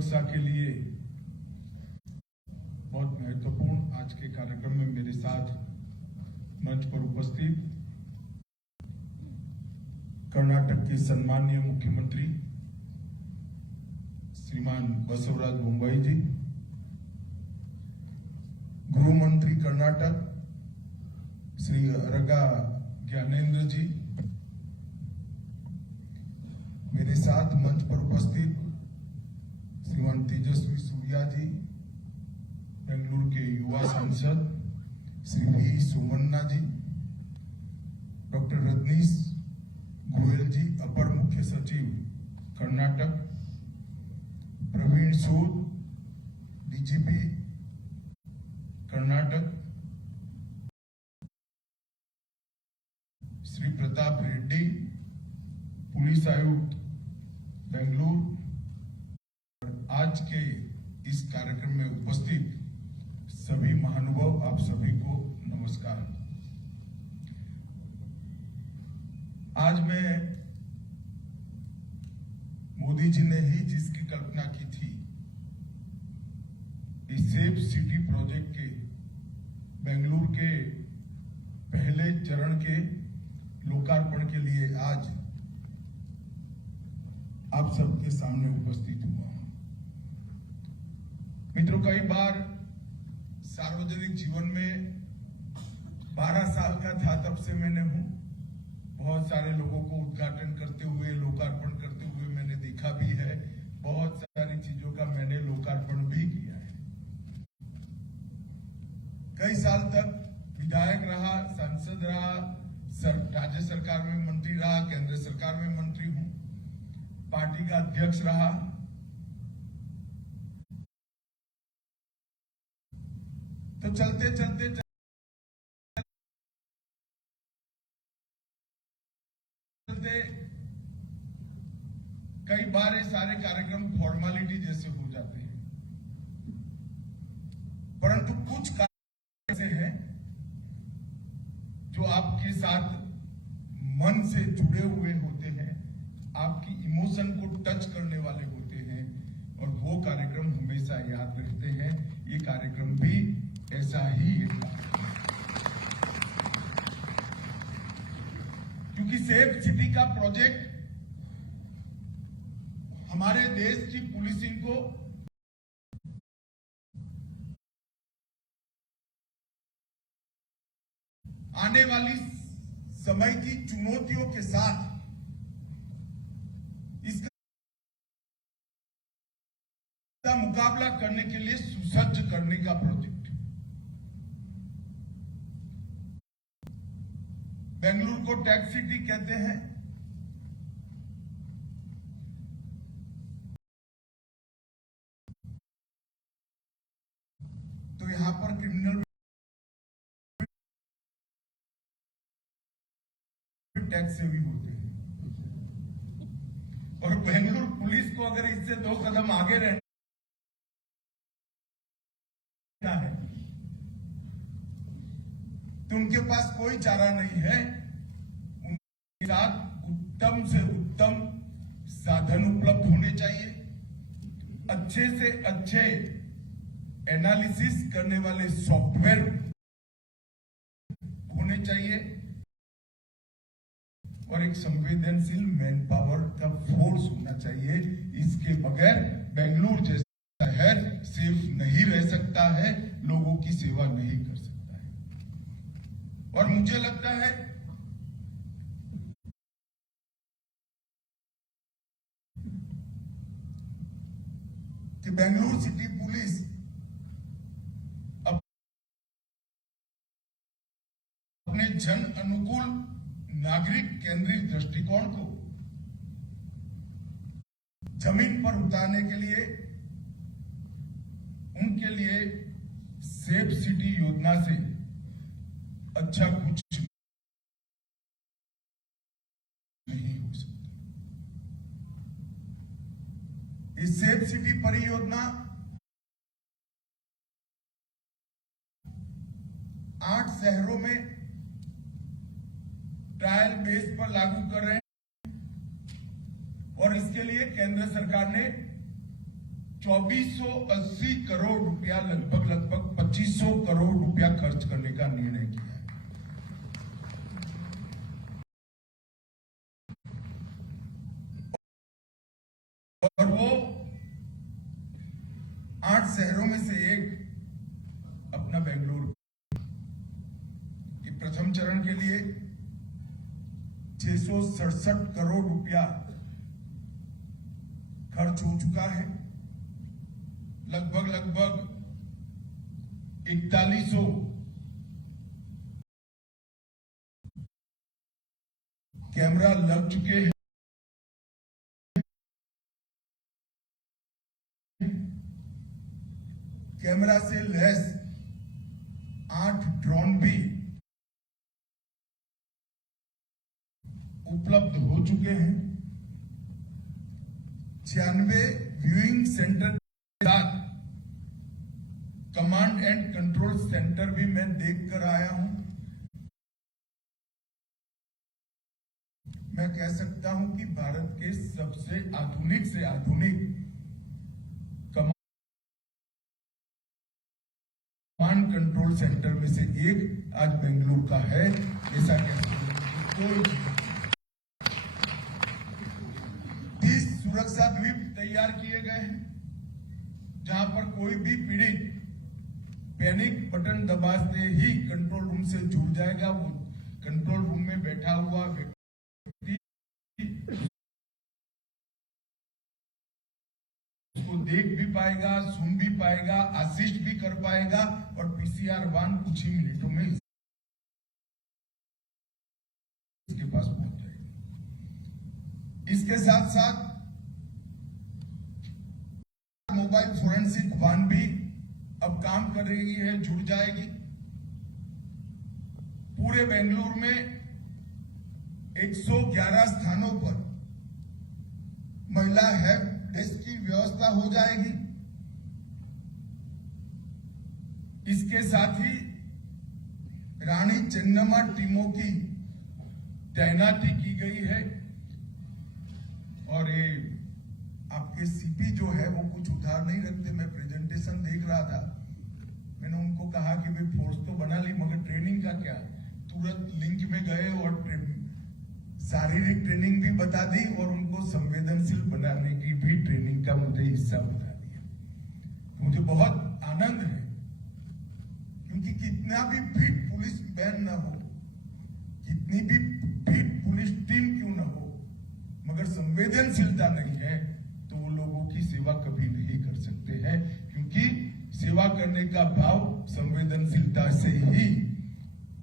सुरक्षा के लिए बहुत महत्वपूर्ण आज के कार्यक्रम में मेरे साथ मंच पर उपस्थित कर्नाटक के सम्माननीय मुख्यमंत्री श्रीमान बसवराज बोम्मई जी, गृह मंत्री कर्नाटक श्री अरगा ज्ञानेंद्र जी, मेरे साथ मंच पर उपस्थित श्रीमान तेजस्वी सूर्या जी, बेंगलुरु के युवा सांसद श्री वी सोमन्ना जी, डॉक्टर रजनीश गोयल जी, अपर मुख्य सचिव कर्नाटक, प्रवीण सूद, डीजीपी कर्नाटक, श्री प्रताप रेड्डी, पुलिस आयुक्त बेंगलुरु, आज के इस कार्यक्रम में उपस्थित सभी महानुभाव, आप सभी को नमस्कार। आज मैं मोदी जी ने ही जिसकी कल्पना की थी, इस सेफ सिटी प्रोजेक्ट के बेंगलुरु के पहले चरण के लोकार्पण के लिए आज आप सबके सामने उपस्थित हुआ हूं। मित्रों, कई बार सार्वजनिक जीवन में 12 साल का था तब से मैंने हूं, बहुत सारे लोगों को उद्घाटन करते हुए, लोकार्पण करते हुए मैंने देखा भी है, बहुत सारी चीजों का मैंने लोकार्पण भी किया है। कई साल तक विधायक रहा, सांसद रहा, राज्य सरकार में मंत्री रहा, केंद्र सरकार में मंत्री हूं, पार्टी का अध्यक्ष रहा। तो चलते चलते कई बार ये सारे कार्यक्रम फॉर्मेलिटी जैसे हो जाते हैं, परंतु कुछ कार्य ऐसे हैं जो आपके साथ मन से जुड़े हुए होते हैं, आपकी इमोशन को टच करने वाले होते हैं, और वो कार्यक्रम हमेशा याद रहते हैं। ये कार्यक्रम भी ऐसा ही एक कार्यक्रम है, क्योंकि सेफ सिटी का प्रोजेक्ट हमारे देश की पुलिसिंग को आने वाली समय की चुनौतियों के साथ इसका मुकाबला करने के लिए सुसज्ज करने का प्रोजेक्ट। बेंगलुरु को टेक सिटी कहते हैं, तो यहां पर क्रिमिनल टैक्स से भी होते हैं, और बेंगलुरु पुलिस को अगर इससे 2 कदम आगे रहना है तो उनके पास कोई चारा नहीं है। उनके साथ उत्तम से उत्तम साधन उपलब्ध होने चाहिए, अच्छे से अच्छे एनालिसिस करने वाले सॉफ्टवेयर होने चाहिए, और एक संवेदनशील मैन पावर का फोर्स होना चाहिए। इसके बगैर बेंगलुरु जैसा शहर सेफ नहीं रह सकता है, लोगों की सेवा नहीं कर सकता है। और मुझे लगता है कि बेंगलुरु सिटी पुलिस अपने जन अनुकूल नागरिक केंद्रित दृष्टिकोण को जमीन पर उतारने के लिए, उनके लिए सेफ सिटी योजना से अच्छा कुछ नहीं हो सकता। इस सेफ सिटी परियोजना 8 शहरों में ट्रायल बेस पर लागू कर रहे हैं, और इसके लिए केंद्र सरकार ने 2480 करोड़ रुपया, लगभग 2500 करोड़ रुपया खर्च करने का निर्णय किया है। और वो 8 शहरों में से एक अपना बेंगलुरु, कि प्रथम चरण के लिए 667 करोड़ रुपया खर्च हो चुका है। लगभग 4100 कैमरा लग चुके हैं। कैमरा से लैस 8 ड्रोन भी उपलब्ध हो चुके हैं। 96 व्यूइंग सेंटर के साथ कमांड एंड कंट्रोल सेंटर भी मैं देख कर आया हूं। मैं कह सकता हूं कि भारत के सबसे आधुनिक से आधुनिक कमांड कंट्रोल सेंटर में से एक आज बेंगलुरु का है। ऐसा कोई 30 सुरक्षा द्वीप तैयार किए गए हैं, जहां पर कोई भी पीड़ित पैनिक बटन दबाते ही कंट्रोल रूम से जुड़ जाएगा। वो कंट्रोल रूम में बैठा हुआ व्यक्ति उसको देख भी पाएगा, सुन भी पाएगा, असिस्ट भी कर पाएगा और पीसीआर वाहन कुछ ही मिनटों में इसके पास पहुंच जाएगा। इसके साथ साथ मोबाइल फोरेंसिक वाहन भी अब काम कर रही है, जुड़ जाएगी। पूरे बेंगलुरु में 111 स्थानों पर महिला हेल्प डेस्क की व्यवस्था हो जाएगी। इसके साथ ही रानी चेन्नम्मा टीमों की तैनाती की गई है। और ये आपके सीपी जो है वो कुछ उधार नहीं रखते। मैं प्रेजेंटेशन देख रहा था, मैंने उनको कहा कि भाई फोर्स तो बना ली, मगर ट्रेनिंग का क्या? तुरंत लिंक में गए और शारीरिक ट्रेनिंग भी बता दी और उनको संवेदनशील बनाने की भी ट्रेनिंग का मुझे हिस्सा बता दिया। तो मुझे बहुत आनंद है, क्योंकि कितना भी फिट पुलिस बैन न हो, कितनी भी फिट पुलिस टीम क्यों न हो, मगर संवेदनशीलता नहीं है तो वो लोगों की सेवा कभी नहीं कर सकते हैं। क्योंकि सेवा करने का भाव संवेदनशीलता से ही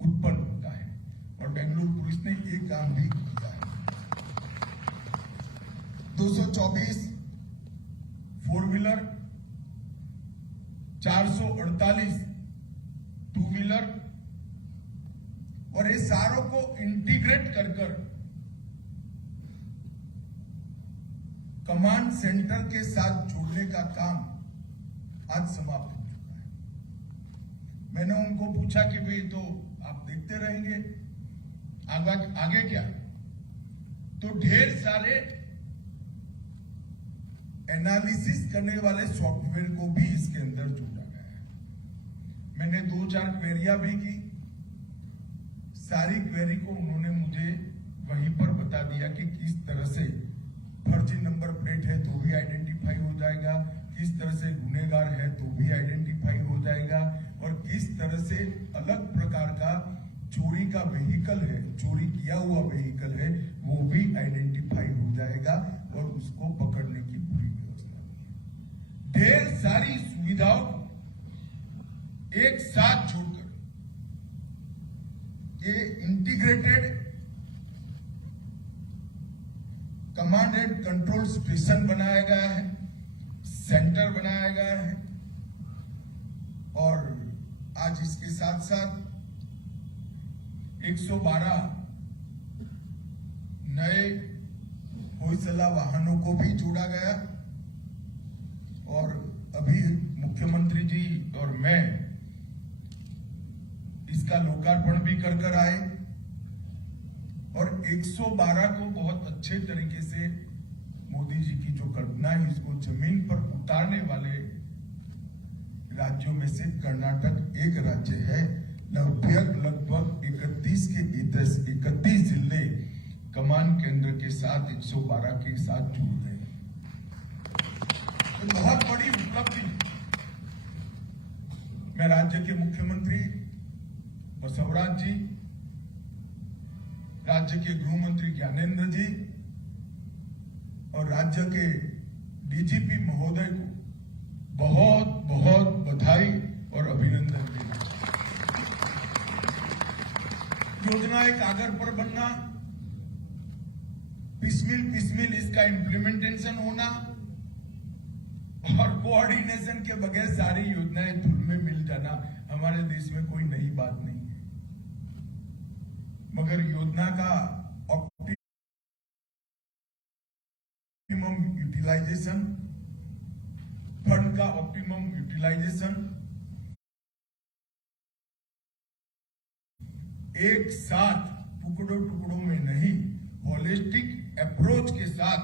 उत्पन्न होता है। और बेंगलुरु पुलिस ने एक काम भी किया है। 224 फोर व्हीलर, 448 टू व्हीलर और ये सारों को इंटीग्रेट कर कमांड सेंटर के साथ जोड़ने का काम आज समाप्त हो चुका है। मैंने उनको पूछा कि भाई तो आप देखते रहेंगे, आगे क्या? तो ढेर सारे एनालिसिस करने वाले सॉफ्टवेयर को भी इसके अंदर जोड़ा गया है। मैंने 2-4 क्वेरियां भी की। सारी क्वेरी को उन्होंने मुझे वहीं पर बता दिया कि किस तरह से फर्जी नंबर प्लेट है तो भी आइडेंटिफाई हो जाएगा, किस तरह से गुनहगार है तो भी आइडेंटिफाई हो जाएगा, और किस तरह से अलग प्रकार का चोरी का व्हीकल है, चोरी किया हुआ व्हीकल है, वो भी आइडेंटिफाई हो जाएगा और उसको पकड़ने की पूरी व्यवस्था है। ढेर सारी सुविधाओं को एक साथ जोड़कर ये integrated command and control station बनाया गया है, सेंटर बनाया गया है। और आज इसके साथ साथ 112 नए होइसला वाहनों को भी जोड़ा गया। और अभी मुख्यमंत्री जी और मैं इसका लोकार्पण भी कर आए और 112 को बहुत अच्छे तरीके से मोदी जी की जो कल्पना है इसको जमीन पर उतारने वाले राज्यों में से कर्नाटक एक राज्य है। लगभग 31 जिले कमांड केंद्र के साथ 112 के साथ जुड़ गए। तो बहुत बड़ी उपलब्धि। मैं राज्य के मुख्यमंत्री बसवराज जी, राज्य के गृह मंत्री ज्ञानेंद्र जी और राज्य के डीजीपी महोदय को बहुत बहुत बधाई और अभिनंदन देना। योजना एक आधार पर बनना, पिसमिल इसका इम्प्लीमेंटेशन होना और कोऑर्डिनेशन के बगैर सारी योजनाएं धुल में मिल जाना हमारे देश में कोई नई बात नहीं है। मगर योजना का ऑप्टिमम यूटिलाइजेशन, फंड का ऑप्टिमम यूटिलाइजेशन एक साथ टुकड़ों में नहीं, होलिस्टिक अप्रोच के साथ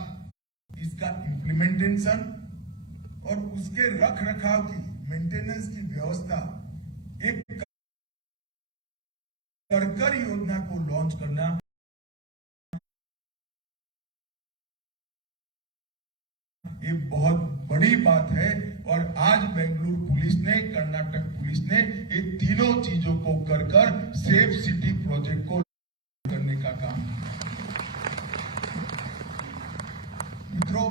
इसका इम्प्लीमेंटेशन और उसके रख रखाव की, मेंटेनेंस की व्यवस्था एक कर योजना को लॉन्च करना ये बहुत बड़ी बात है। और आज बेंगलुरु पुलिस ने, कर्नाटक पुलिस ने ये तीनों चीजों को कर सेफ सिटी प्रोजेक्ट को करने का काम किया। मित्रों,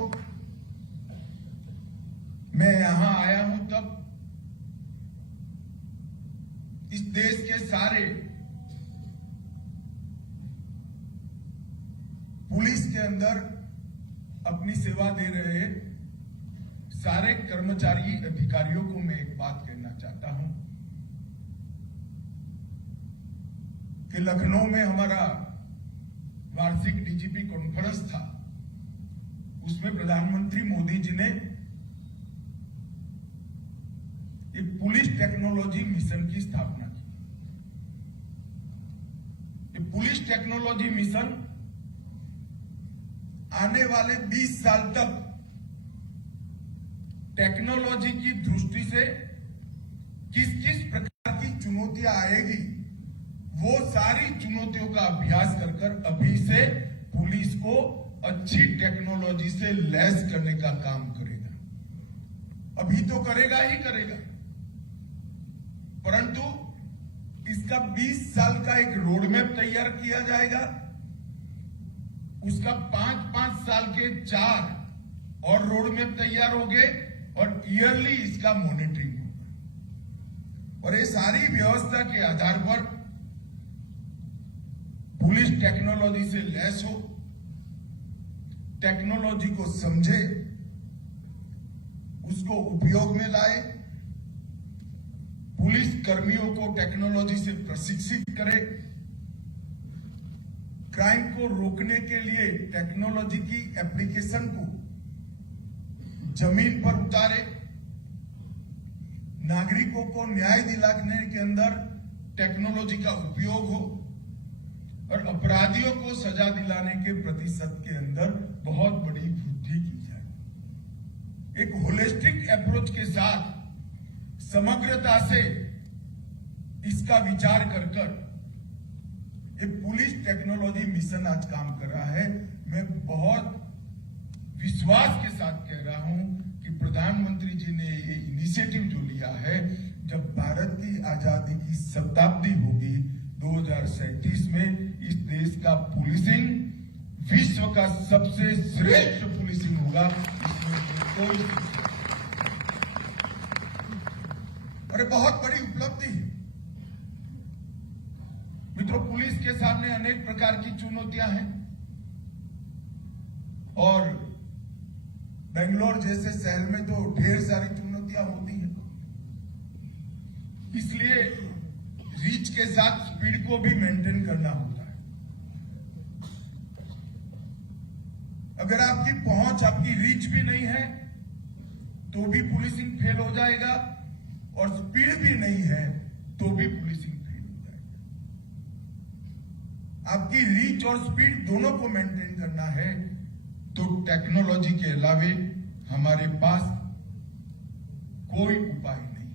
मैं यहां आया हूं तब इस देश के सारे पुलिस के अंदर अपनी सेवा दे रहे सारे कर्मचारी अधिकारियों को मैं एक बात कहना चाहता हूं कि लखनऊ में हमारा वार्षिक डीजीपी कॉन्फ्रेंस था। उसमें प्रधानमंत्री मोदी जी ने एक पुलिस टेक्नोलॉजी मिशन की स्थापना की। ये पुलिस टेक्नोलॉजी मिशन आने वाले 20 साल तक टेक्नोलॉजी की दृष्टि से किस किस प्रकार की चुनौतियां आएगी, वो सारी चुनौतियों का अभ्यास कर अभी से पुलिस को अच्छी टेक्नोलॉजी से लैस करने का काम करेगा। अभी तो करेगा ही करेगा, परंतु इसका 20 साल का एक रोड मैप तैयार किया जाएगा। उसका 5-5 साल के 4 और रोड मैप तैयार हो गए और ईयरली इसका मॉनिटरिंग होगा। और ये सारी व्यवस्था के आधार पर पुलिस टेक्नोलॉजी से लैस हो, टेक्नोलॉजी को समझे, उसको उपयोग में लाए, पुलिस कर्मियों को टेक्नोलॉजी से प्रशिक्षित करे, क्राइम को रोकने के लिए टेक्नोलॉजी की एप्लीकेशन को जमीन पर उतारे, नागरिकों को न्याय दिलाने के अंदर टेक्नोलॉजी का उपयोग हो और अपराधियों को सजा दिलाने के प्रतिशत के अंदर बहुत बड़ी वृद्धि की जाए। एक होलिस्टिक अप्रोच के साथ समग्रता से इसका विचार कर एक पुलिस टेक्नोलॉजी मिशन आज काम कर रहा है। मैं बहुत विश्वास के साथ कह रहा हूं कि प्रधानमंत्री जी ने ये इनिशिएटिव जो लिया है, जब भारत की आजादी की शताब्दी होगी 2037 में, इस देश का पुलिसिंग विश्व का सबसे श्रेष्ठ पुलिसिंग होगा। इसमें कोई और बहुत बड़ी उपलब्धि है। मित्रों, पुलिस के सामने अनेक प्रकार की चुनौतियां हैं और बेंगलोर जैसे शहर में तो ढेर सारी चुनौतियां होती हैं। इसलिए रीच के साथ स्पीड को भी मेंटेन करना होता है। अगर आपकी पहुंच, आपकी रीच भी नहीं है तो भी पुलिसिंग फेल हो जाएगा और स्पीड भी नहीं है तो भी पुलिसिंग फेल हो जाएगा। आपकी रीच और स्पीड दोनों को मेंटेन करना है तो टेक्नोलॉजी के अलावे हमारे पास कोई उपाय नहीं।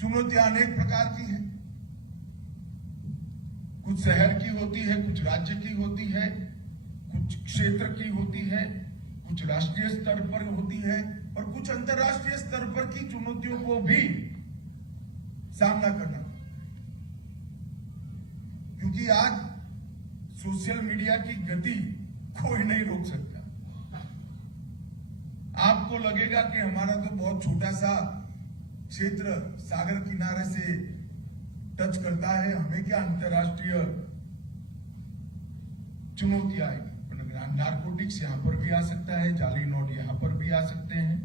चुनौतियां अनेक प्रकार की हैं। कुछ शहर की होती है, कुछ राज्य की होती है, कुछ क्षेत्र की होती है, कुछ राष्ट्रीय स्तर पर होती है और कुछ अंतर्राष्ट्रीय स्तर पर की चुनौतियों को भी सामना करना, क्योंकि आज सोशल मीडिया की गति कोई नहीं रोक सकता। आपको लगेगा कि हमारा तो बहुत छोटा सा क्षेत्र सागर किनारे से टच करता है, हमें क्या अंतर्राष्ट्रीय चुनौतियां आएगी। नारकोटिक्स यहां पर भी आ सकता है, जाली नोट यहां पर भी आ सकते हैं,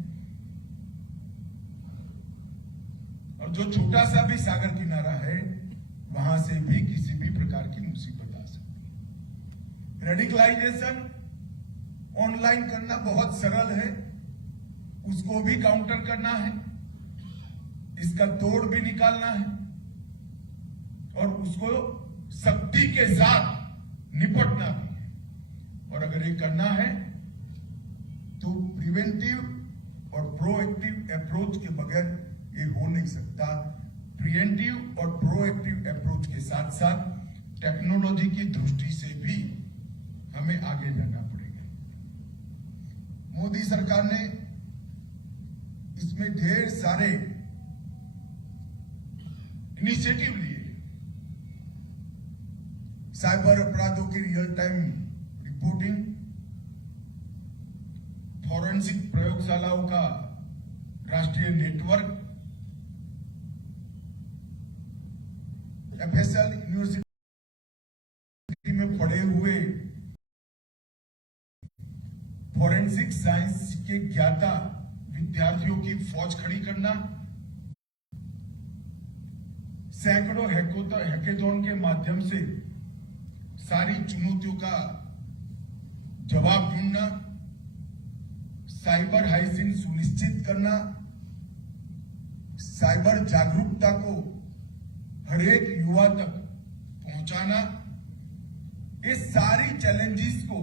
और जो छोटा सा भी सागर किनारा है वहां से भी किसी भी प्रकार की मुसीबत आ सकती है। रेडिकलाइजेशन ऑनलाइन करना बहुत सरल है, उसको भी काउंटर करना है, इसका तोड़ भी निकालना है और उसको सख्ती के साथ निपटना भी है। और अगर ये करना है तो प्रिवेंटिव और प्रोएक्टिव अप्रोच के बगैर ये हो नहीं सकता। प्रिवेंटिव और प्रोएक्टिव अप्रोच के साथ साथ टेक्नोलॉजी की दृष्टि से भी हमें आगे जाना पड़ेगा। मोदी सरकार ने इसमें ढेर सारे इनिशिएटिव लिए। साइबर अपराधों की रियल टाइम रिपोर्टिंग, फॉरेंसिक प्रयोगशालाओं का राष्ट्रीय नेटवर्क, एफएसएल यूनिवर्सिटी में पढ़े हुए फॉरेंसिक साइंस के ज्ञाता विद्यार्थियों की फौज खड़ी करना, सैकड़ों हैकेथॉन के माध्यम से सारी चुनौतियों का जवाब ढूंढना, साइबर हाइजीन सुनिश्चित करना, साइबर जागरूकता को हरेक युवा तक पहुंचाना, ये सारी चैलेंजेस को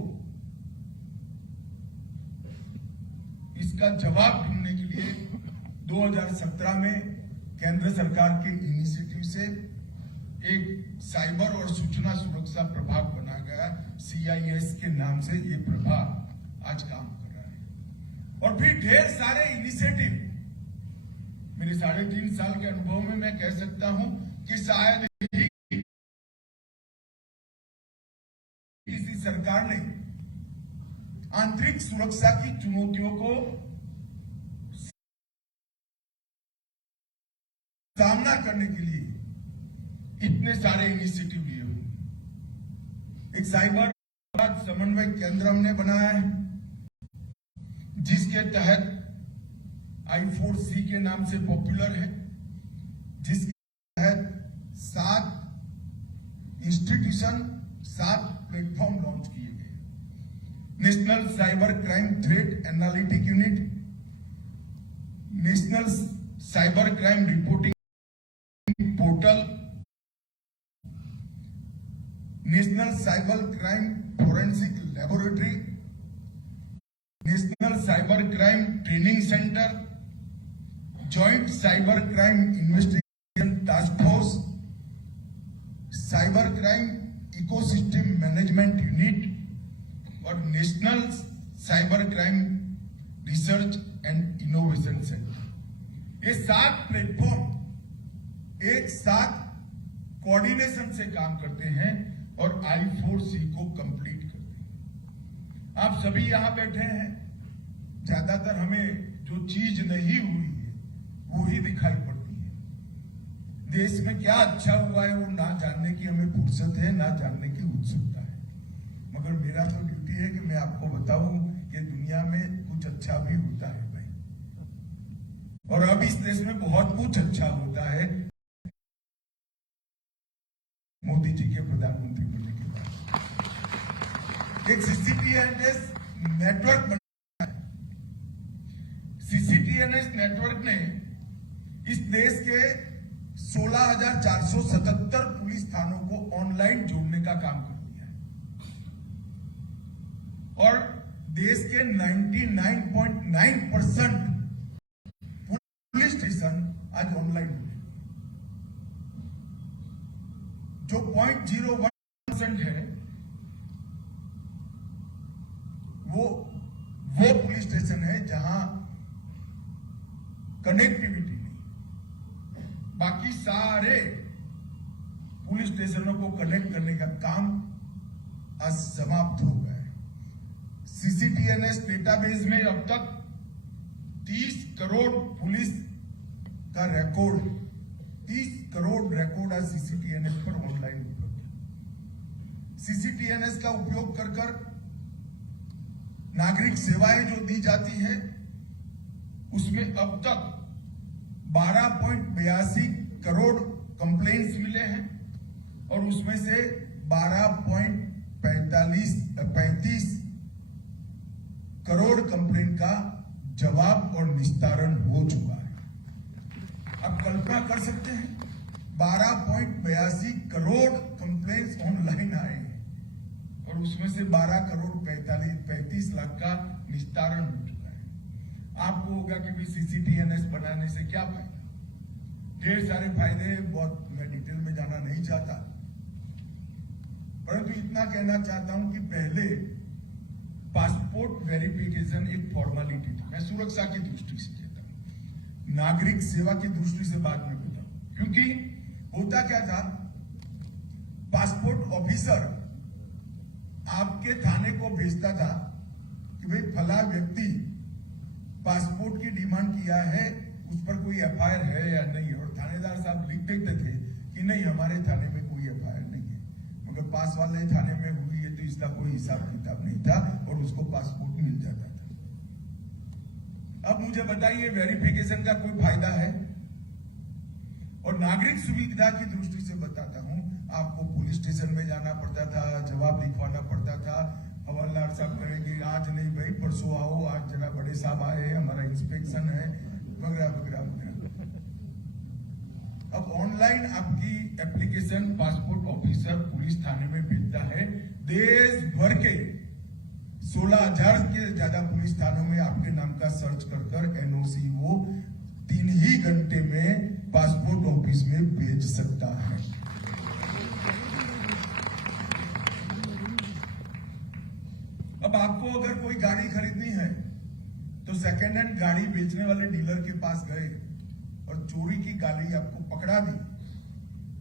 इसका जवाब ढूंढने के लिए 2017 में केंद्र सरकार के इनिशिएटिव से एक साइबर और सूचना सुरक्षा प्रभाग बना गया। CIS के नाम से ये प्रभाग आज काम कर रहा है। और फिर ढेर सारे इनिशिएटिव, मेरे 3.5 साल के अनुभव में मैं कह सकता हूं कि शायद ही किसी सरकार ने आंतरिक सुरक्षा की चुनौतियों को सामना करने के लिए इतने सारे इनिशिएटिव लिए हुए। एक साइबर समन्वय केंद्र हमने बनाया है, जिसके तहत I4C के नाम से पॉपुलर है, जिसके तहत 7 इंस्टीट्यूशन, 7 प्लेटफॉर्म लॉन्च किए गए। National cyber crime threat analytic unit, national cyber crime reporting portal, national cyber crime forensic laboratory, national cyber crime training centre, joint cyber crime investigation task force, cyber crime ecosystem management unit और national cyber crime research and innovation centre. ये 7 platform एक साथ coordination से काम करते हैं और I4C को कंप्लीट करते हैं। आप सभी यहां बैठे हैं, ज्यादातर हमें जो चीज नहीं हुई है वो ही दिखाई पड़ती है। देश में क्या अच्छा हुआ है वो ना जानने की हमें फुर्सत है, ना जानने की उत्सुकता है। मगर मेरा तो ड्यूटी है कि मैं आपको बताऊं कि दुनिया में कुछ अच्छा भी होता है भाई, और अब इस देश में बहुत कुछ अच्छा होता है मोदी जी के प्रधानमंत्री बनने के बाद। एक CCTNS नेटवर्क बना है। CCTNS नेटवर्क ने इस देश के 16,477 पुलिस थानों को ऑनलाइन जोड़ने का काम कर दिया है। और देश के 99.9% पुलिस स्टेशन आज ऑनलाइन हो गए। जो 0.01% है वो पुलिस स्टेशन है जहां कनेक्टिविटी नहीं। बाकी सारे पुलिस स्टेशनों को कनेक्ट करने का काम आज समाप्त हो गया है। सीसीटीएनएस डेटाबेस में अब तक 30 करोड़ पुलिस का रिकॉर्ड 30 करोड़ रिकॉर्ड आज सीसीटीएनएस पर ऑनलाइन उपलब्ध है। सीसीटीएनएस का उपयोग कर नागरिक सेवाएं जो दी जाती है उसमें अब तक 12.82 करोड़ कंप्लेंट्स मिले हैं और उसमें से 12.35 करोड़ कंप्लेंट का जवाब और निस्तारण हो चुका है। आप कल्पना कर सकते हैं 12.82 करोड़ कंप्लेंट्स ऑनलाइन आए हैं और उसमें से 12 करोड़ 35 लाख का निस्तारण हो चुका है। आपको होगा कि भी सीसीटीएनएस बनाने से क्या फायदा? ढेर सारे फायदे, बहुत मैं डिटेल में जाना नहीं चाहता, परंतु इतना कहना चाहता हूं कि पहले पासपोर्ट वेरिफिकेशन एक फॉर्मेलिटी थी। मैं सुरक्षा की दृष्टि से कहता हूं, नागरिक सेवा की दृष्टि से बाद में बताऊं, क्योंकि होता क्या था, पासपोर्ट ऑफिसर आपके थाने को भेजता था कि भाई फला व्यक्ति पासपोर्ट की डिमांड किया है, उस पर कोई एफआईआर है या नहीं है, और थानेदार साहब लिख देते थे कि नहीं हमारे थाने में कोई एफआईआर नहीं है, मगर पास वाले थाने में हुई है तो इसका कोई हिसाब किताब नहीं था और उसको पासपोर्ट मिल जाता था। अब मुझे बताइए वेरिफिकेशन का कोई फायदा है? और नागरिक सुविधा की दृष्टि से बताता हूं, आपको पुलिस स्टेशन में जाना पड़ता था, जवाब लिखवाना पड़ता था, हवलदार साहब कहेंगे आज नहीं भाई परसों आओ, आज जरा बड़े साहब आए, हमारा इंस्पेक्शन है, वगैरह वगैरह वगैरह। अब ऑनलाइन आपकी एप्लीकेशन पासपोर्ट ऑफिसर पुलिस थाने में भेजता है। देश भर के 16,000 के ज्यादा पुलिस थानों में आपके नाम का सर्च कर एनओसी वो 3 ही घंटे में पासपोर्ट ऑफिस में भेज सकता है। अब आपको अगर कोई गाड़ी खरीदनी है तो सेकेंड हैंड गाड़ी बेचने वाले डीलर के पास गए और चोरी की गाड़ी आपको पकड़ा दी,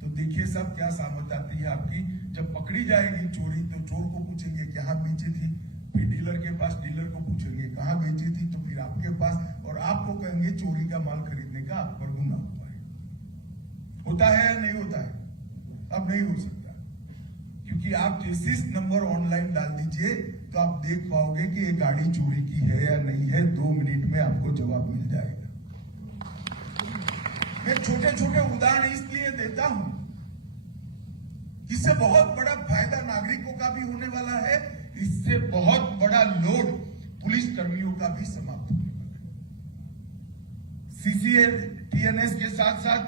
तो देखिए सब क्या सामत आती है आपकी। जब पकड़ी जाएगी चोरी तो चोर को पूछेंगे कहां बेची थी, फिर डीलर के पास, डीलर को पूछेंगे कहां बेची थी, तो फिर आपके पास, और आपको कहेंगे चोरी का माल खरीदने का आप पर गुना हुआ है। होता है या नहीं होता है? अब नहीं हो सकता, क्योंकि आप जैसे नंबर ऑनलाइन डाल दीजिए तो आप देख पाओगे कि ये गाड़ी चोरी की है या नहीं है, 2 मिनट में आपको जवाब मिल जाएगा। मैं छोटे छोटे उदाहरण इसलिए देता हूं, इससे बहुत बड़ा फायदा नागरिकों का भी होने वाला है, इससे बहुत बड़ा लोड पुलिस कर्मियों का भी समाप्त होने वाला है। सीसीटीएनएस के साथ साथ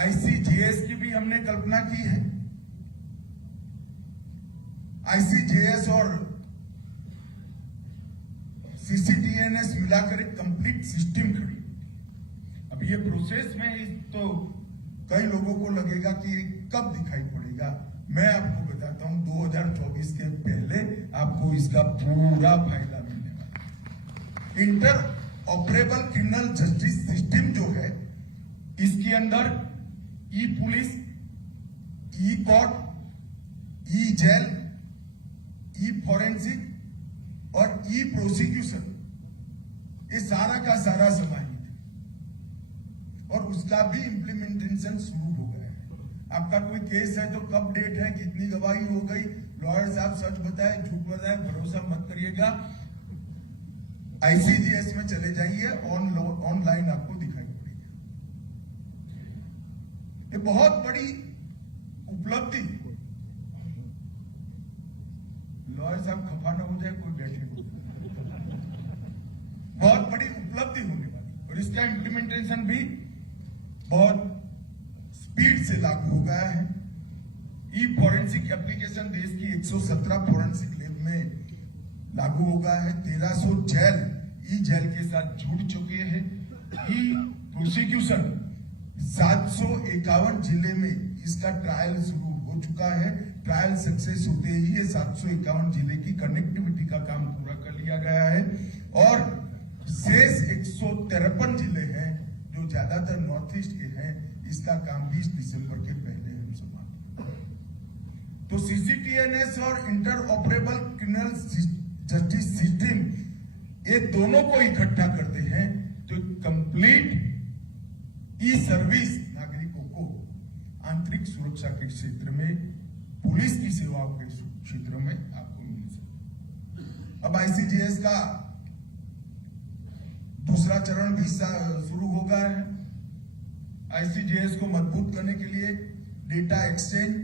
आईसीजेएस की भी हमने कल्पना की है। आईसीजेएस और सीसीटीएनएस मिलाकर एक कंप्लीट सिस्टम खड़ी। अब ये प्रोसेस में तो कई लोगों को लगेगा कि कब दिखाई पड़ेगा। मैं आपको बताता हूं 2024 के पहले आपको इसका पूरा फायदा मिलने वाला है। Inter operable criminal justice system जो है, इसके अंदर ई पुलिस, ई कोर्ट, ई जेल, ई फॉरेंसिक और ई प्रोसिक्यूशन, ये सारा का सारा समाहित है और उसका भी इंप्लीमेंटेशन शुरू हो गया है। आपका कोई केस है तो कब डेट है, कितनी गवाही हो गई, लॉयर साहब सच बताए झूठ बताए भरोसा मत करिएगा, आईसीजीएस में चले जाइए, ऑनलाइन आपको दिखाई पड़ेगी। ये बहुत बड़ी उपलब्धि, लॉयर साहब खफा ना हो जाए, कोई बैठे हो, बहुत बड़ी उपलब्धि होने वाली, और इसका इंप्लीमेंटेशन भी बहुत स्पीड से लागू हो गया है। ई फॉरेंसिक एप्लीकेशन देश की 117 फॉरेंसिक लैब में लागू होगा है। 1300 जेल ई जेल के साथ जुड़ चुके हैं। ई प्रोसिक्यूशन 751 जिले में इसका ट्रायल शुरू हो चुका है। ट्रायल सक्सेस होते ही ये 751 जिले की कनेक्टिविटी का काम पूरा कर लिया गया है और शेष 153 जिले हैं जो ज्यादातर नॉर्थ ईस्ट के हैं, इसका काम 20 दिसंबर के पहले हम समाप्त। तो सीसीटीएनएस और inter operable criminal justice system, ये दोनों को इकट्ठा करते हैं तो कंप्लीट ई सर्विस नागरिकों को आंतरिक सुरक्षा के क्षेत्र में, पुलिस की सेवाओं के क्षेत्र में आपको मिल सके। अब आईसीजेएस का दूसरा चरण भी शुरू हो गया है। आईसीजेएस को मजबूत करने के लिए data exchange,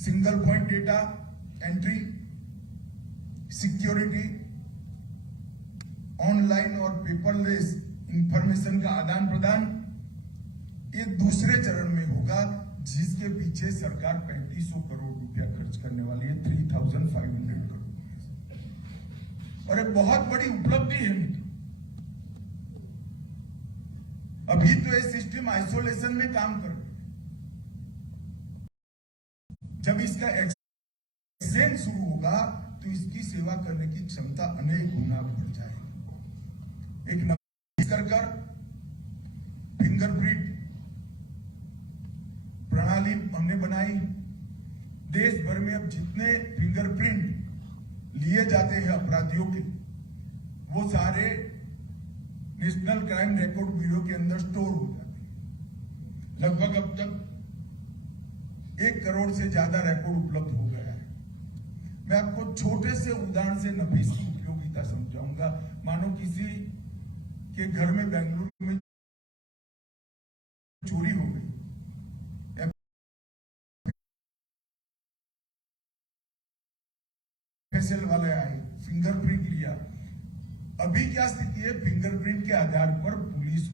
single point data entry, security, online और पेपरलेस इंफॉर्मेशन का आदान प्रदान, ये दूसरे चरण में होगा, जिसके पीछे सरकार 3500 करोड़ रुपया खर्च करने वाली है, 3500 करोड़। और एक बहुत बड़ी उपलब्धि है मित्र। अभी तो ये सिस्टम आइसोलेशन में काम कर रही है, जब इसका एक्सचेंज शुरू होगा तो इसकी सेवा करने की क्षमता अनेक गुना बढ़ जाएगी। एक कर फिंगरप्रिंट प्रणाली हमने बनाई। देश भर में अब जितने फिंगरप्रिंट लिए जाते हैं अपराधियों के, वो सारे नेशनल क्राइम रिकॉर्ड ब्यूरो के अंदर स्टोर हो जाते हैं। लगभग अब तक 1 करोड़ से ज्यादा रिकॉर्ड उपलब्ध हो गया है। मैं आपको छोटे से उदाहरण से नफीस की उपयोगिता समझाऊंगा। मानो किसी के घर में बेंगलुरु में चोरी हो गई, एफएसएल वाले आए, फिंगरप्रिंट लिया। अभी क्या स्थिति है? फिंगरप्रिंट के आधार पर पुलिस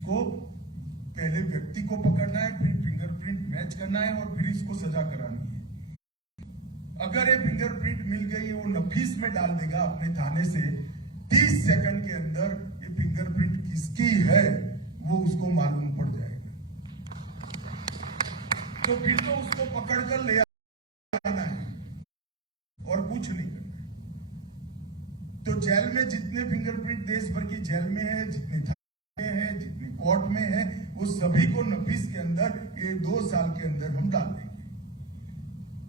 को पहले व्यक्ति को पकड़ना है, फिर फिंगरप्रिंट मैच करना है और फिर इसको सजा करानी है। अगर ये फिंगरप्रिंट मिल गई, वो नफीस में डाल देगा अपने थाने से, 30 सेकंड के अंदर ये फिंगरप्रिंट किसकी है वो उसको मालूम पड़ जाएगा। तो फिर तो उसको पकड़कर ले आना है और कुछ नहीं करना है। तो जेल में जितने फिंगरप्रिंट देश भर की जेल में है, जितने थाने हैं, जितने कोर्ट में है, वो सभी को नफीस के अंदर ये 2 साल के अंदर हम डाल देंगे।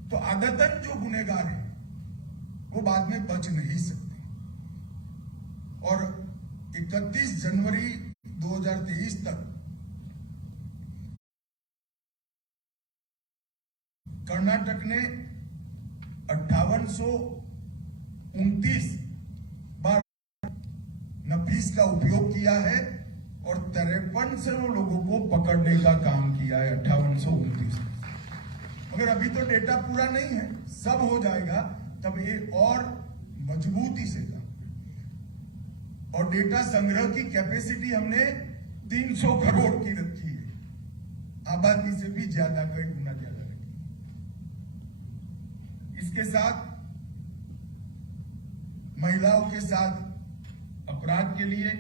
तो आदतन जो गुनहगार है वो बाद में बच नहीं सकते। और 31 जनवरी 2023 तक कर्नाटक ने 5829 बार नफीस का उपयोग किया है और 5300 लोगों को पकड़ने का काम किया है। 5829। मगर अभी तो डेटा पूरा नहीं है, सब हो जाएगा तब ये और मजबूती से काम। और डेटा संग्रह की कैपेसिटी हमने 300 करोड़ की रखी है, आबादी से भी ज्यादा, कई गुना ज्यादा रखी है। इसके साथ महिलाओं के साथ अपराध के लिए,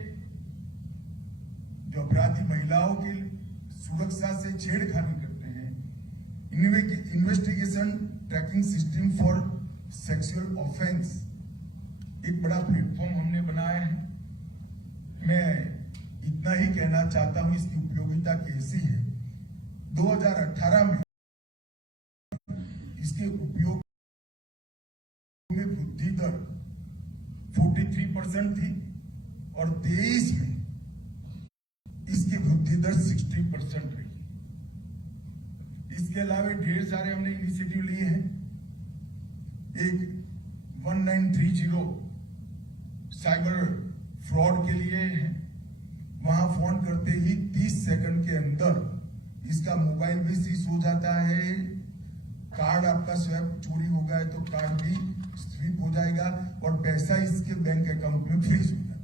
जो अपराधी महिलाओं की सुरक्षा से छेड़खानी करते हैं, investigation tracking system for sexual offence, एक बड़ा प्लेटफॉर्म हमने बनाया है। मैं इतना ही कहना चाहता हूं, इसकी उपयोगिता कैसी है। 2018 में इसके उपयोग में वृद्धि दर 43% थी और 23 में इसकी वृद्धि दर 60% रही। इसके अलावा ढेर सारे हमने इनिशिएटिव लिए हैं। एक 1930 साइबर फ्रॉड के लिए है। वहां फोन करते ही 30 सेकंड के अंदर इसका मोबाइल भी सीज हो जाता है, कार्ड आपका स्वैप चोरी हो गया है तो कार्ड भी स्वीप हो जाएगा और पैसा इसके बैंक अकाउंट में फ्रीज हो जाता है।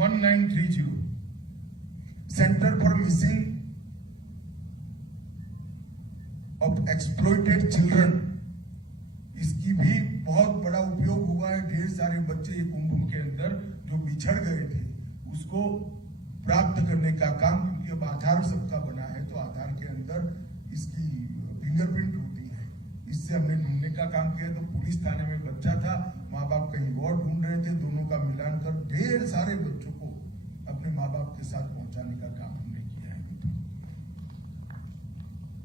1930 centre for missing of exploited children, इसकी भी बहुत बड़ा उपयोग हुआ है। ढेर सारे बच्चे कुंभ के अंदर जो बिछड़ गए थे उसको प्राप्त करने का काम, क्योंकि अब आधार सबका बना है तो आधार के अंदर इसकी फिंगरप्रिंट होती है, इससे हमने ढूंढने का काम किया। तो पुलिस थाने में बच्चा था, माँ बाप कहीं और ढूंढ रहे थे, दोनों का मिलान कर ढेर सारे बच्चों को अपने माँ बाप के साथ पहुंचाने का काम हमने किया है।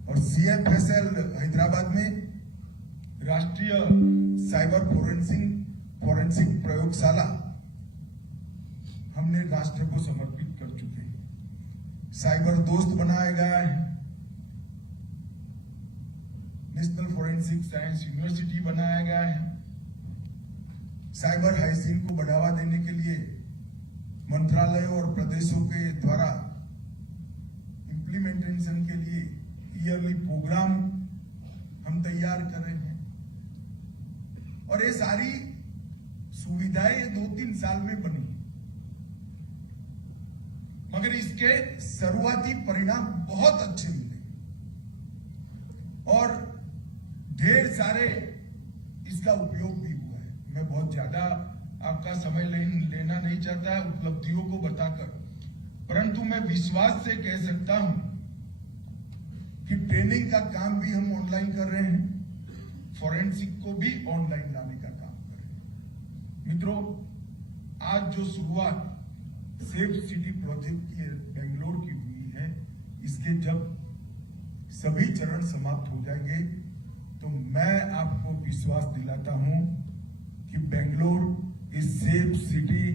और CFSL हैदराबाद में राष्ट्रीय साइबर फोरेंसिक प्रयोगशाला हमने राष्ट्र को समर्पित कर चुके हैं। साइबर दोस्त बनाया गया है, नेशनल फोरेंसिक साइंस यूनिवर्सिटी बनाया गया है। साइबर हाइजीन को बढ़ावा देने के लिए मंत्रालय और प्रदेशों के द्वारा इंप्लीमेंटेशन के लिए ईयरली प्रोग्राम हम तैयार कर रहे हैं। और ये सारी सुविधाएं 2-3 साल में बनी, मगर इसके शुरुआती परिणाम बहुत अच्छे मिले और ढेर सारे इसका उपयोग भी हुआ है। मैं बहुत ज्यादा आपका समय लेना नहीं चाहता है उपलब्धियों को बताकर, परंतु मैं विश्वास से कह सकता हूं कि ट्रेनिंग का काम भी हम ऑनलाइन कर रहे हैं, फॉरेंसिक को भी ऑनलाइन लाने का काम कर रहे हैं। मित्रों, आज जो शुरुआत सेफ सिटी प्रोजेक्ट की बेंगलोर की हुई है, इसके जब सभी चरण समाप्त हो जाएंगे तो मैं आपको विश्वास दिलाता हूं कि बेंगलोर इस सेफ सिटी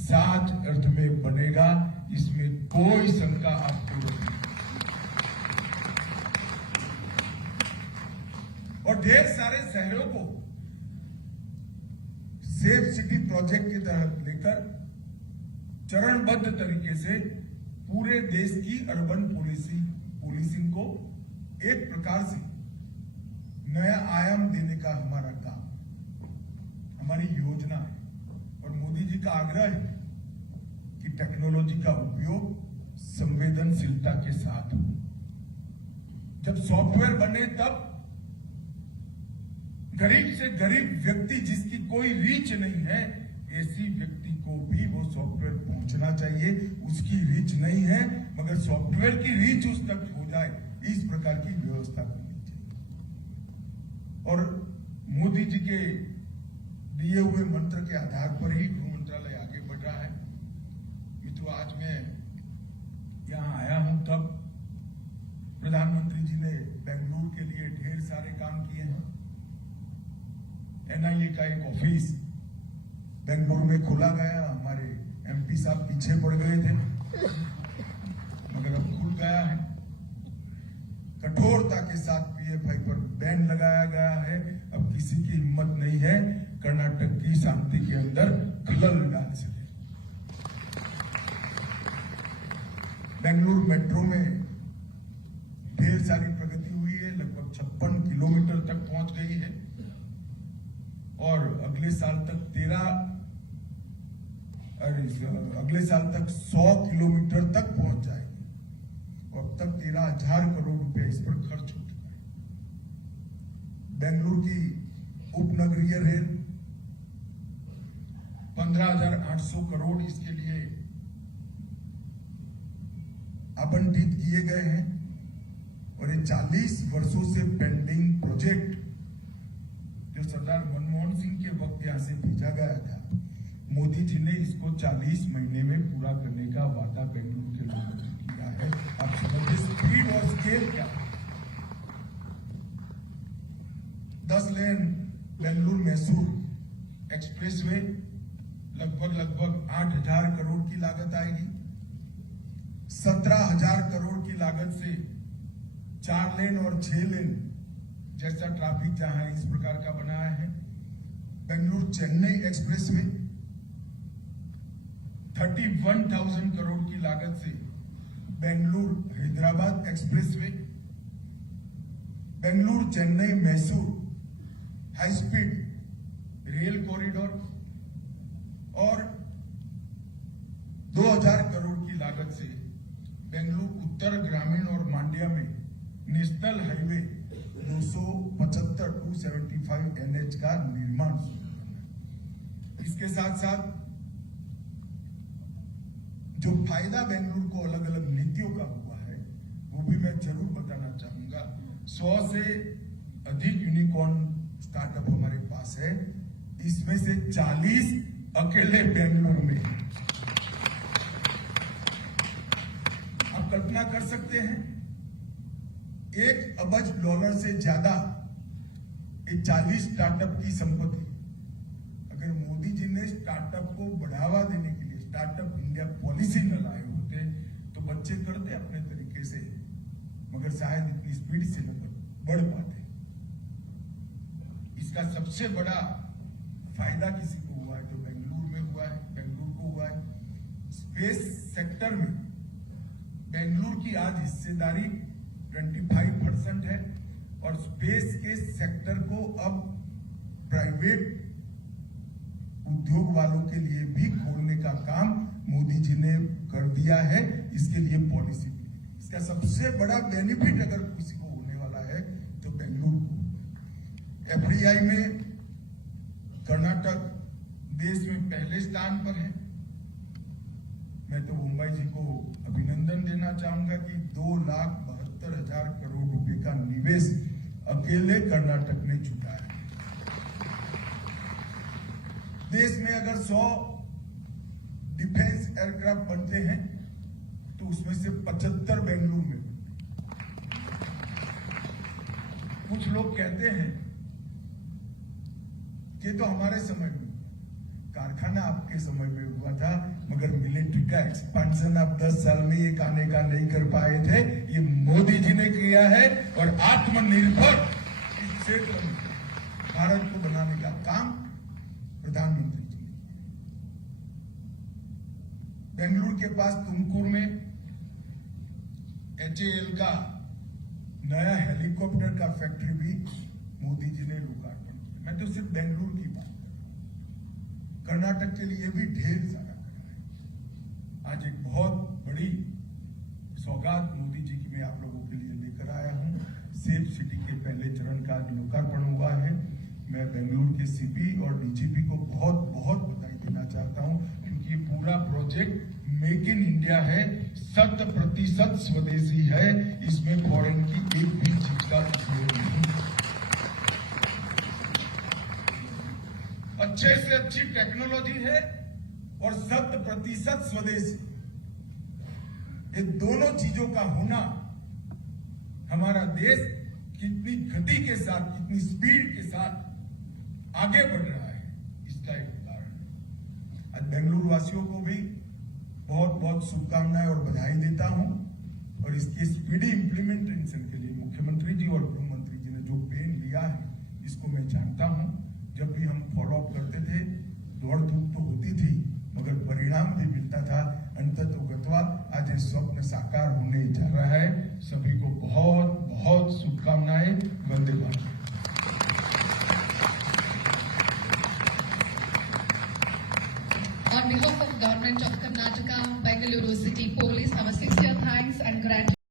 सच अर्थ में बनेगा, इसमें कोई शंका आपको नहीं। और ढेर सारे शहरों को सेफ सिटी प्रोजेक्ट के तहत लेकर चरणबद्ध तरीके से पूरे देश की अर्बन पुलिसिंग को एक प्रकार से नया आयाम देने का हमारा काम, हमारी योजना है। और मोदी जी का आग्रह है कि टेक्नोलॉजी का उपयोग संवेदनशीलता के साथ हो। जब सॉफ्टवेयर बने तब गरीब से गरीब व्यक्ति जिसकी कोई रीच नहीं है, ऐसी व्यक्ति को भी वो सॉफ्टवेयर पहुंचना चाहिए। उसकी रीच नहीं है मगर सॉफ्टवेयर की रीच उस तक हो जाए, इस प्रकार की व्यवस्था करनी चाहिए। और मोदी जी के दिए हुए मंत्र के आधार पर ही गृह मंत्रालय आगे बढ़ रहा है। मित्रों, आज मैं यहां आया हूं तब प्रधानमंत्री जी ने बेंगलुरु के लिए ढेर सारे काम किए हैं। NIA का एक ऑफिस बेंगलुरु में खोला गया, हमारे MP साहब पीछे पड़ गए थे मगर अब खुल गया है। कठोरता के साथ PFI पर बैन लगाया गया है। अब किसी की हिम्मत नहीं है कर्नाटक की शांति के अंदर खलल डाल सके। बेंगलुरु मेट्रो में ढेर सारी प्रगति हुई है, लगभग 56 किलोमीटर तक पहुंच गई है और अगले साल तक 100 किलोमीटर तक पहुंच जाएगी और अब तक 13,000 करोड़ रुपए इस पर खर्च हो चुका है। बेंगलुरु की उपनगरीय रेल 15,800 करोड़ इसके लिए आवंटित किए गए हैं और ये 40 वर्षों से पेंडिंग प्रोजेक्ट जो सरदार मनमोहन सिंह के वक्त यहां से भेजा गया था, मोदी जी ने इसको 40 महीने में पूरा करने का वादा बेंगलुरु के लोगों से किया है। आप समझिए स्पीड और स्केल क्या। 10 लेन बेंगलुरु मैसूर एक्सप्रेसवे लगभग 8,000 करोड़ की लागत आएगी। 17,000 करोड़ की लागत से 4 लेन और 6 लेन जैसा ट्रैफिक जहां इस प्रकार का बनाया है। बेंगलुरु चेन्नई एक्सप्रेसवे 31,000 करोड़ की लागत से Bengaluru Hyderabad expressway, Bengaluru Chennai Mysore high speed rail corridor और 2,000 करोड़ की लागत से बेंगलुरु उत्तर ग्रामीण और मांड्या में नेशनल हाईवे 275 NH का निर्माण शुरू करना है। इसके साथ साथ जो फायदा बेंगलुरु को अलग अलग नीतियों का हुआ है वो भी मैं जरूर बताना चाहूंगा। 100 से अधिक यूनिकॉर्न स्टार्टअप हमारे पास है, इसमें से 40 अकेले बेंगलुरु में। आप कल्पना कर सकते हैं $1 अरब से ज्यादा ये 40 स्टार्टअप की संपत्ति। अगर मोदी जी ने स्टार्टअप को बढ़ावा देने के लिए स्टार्टअप इंडिया पॉलिसी न लाए होते तो बच्चे करते अपने तरीके से, मगर शायद इतनी स्पीड से न बढ़ पाते। इसका सबसे बड़ा फायदा किसी को हुआ है तो बेंगलुरु में हुआ है, बेंगलुरु को हुआ है। स्पेस सेक्टर में बेंगलुरु की आज हिस्सेदारी 25% है और स्पेस के सेक्टर को अब प्राइवेट उद्योग वालों के लिए भी खोलने का काम मोदी जी ने कर दिया है। इसके लिए पॉलिसी, इसका सबसे बड़ा बेनिफिट अगर किसी को होने वाला है तो बेंगलुरु को। FDI में कर्नाटक देश में पहले स्थान पर है। मैं तो मुंबई जी को अभिनंदन देना चाहूंगा कि 2,72,000 करोड़ रुपए का निवेश अकेले कर्नाटक ने चुका है। देश में अगर 100 डिफेंस एयरक्राफ्ट बनते हैं तो उसमें से 75 बेंगलुरु में। कुछ लोग कहते हैं कि तो हमारे समय में कारखाना आपके समय में हुआ था, मगर मिलिट्री का एक्सपेंशन आप 10 साल में एक आने का नहीं कर पाए थे। ये मोदी जी ने किया है और आत्मनिर्भर इस क्षेत्र में भारत को बनाने का काम प्रधानमंत्री जी ने। बेंगलुरु के पास तुमकुर में HAL का नया हेलीकॉप्टर का फैक्ट्री भी मोदी जी ने लोकार्पण किया। मैं तो सिर्फ बेंगलुरु की बात कर रहा हूं, कर्नाटक के लिए भी ढेर सारा करा है। आज एक बहुत बड़ी सौगात मोदी जी की मैं आप लोगों के लिए लेकर आया हूं। सेफ सिटी के पहले चरण का आज लोकार्पण हुआ है। मैं बेंगलुरु के CP और DGP को बहुत बहुत बधाई देना चाहता हूं, क्योंकि ये पूरा प्रोजेक्ट मेक इन इंडिया है, 100% स्वदेशी है। इसमें फॉरेन की एक भी चीज का उपयोग नहीं। अच्छे से अच्छी टेक्नोलॉजी है और 100% स्वदेशी। ये दोनों चीजों का होना हमारा देश कितनी गति के साथ, कितनी स्पीड के साथ आगे बढ़ रहा है, इसका एक उदाहरण है। आज बेंगलुरु वासियों को भी बहुत बहुत शुभकामनाएं और बधाई देता हूं। और इसके स्पीडी इंप्लीमेंटेशन के लिए मुख्यमंत्री जी और गृह मंत्री जी ने जो पेन लिया है, इसको मैं जानता हूं। जब भी हम फॉलोअप करते थे, दौड़ धूप तो होती थी, मगर परिणाम भी मिलता था। अंततोगत्वा आज ये स्वप्न साकार होने जा रहा है। सभी को बहुत बहुत शुभकामनाएं। Vande Mataram. On behalf of Government of Karnataka, Bengaluru City Police, our sincere thanks and gratitude.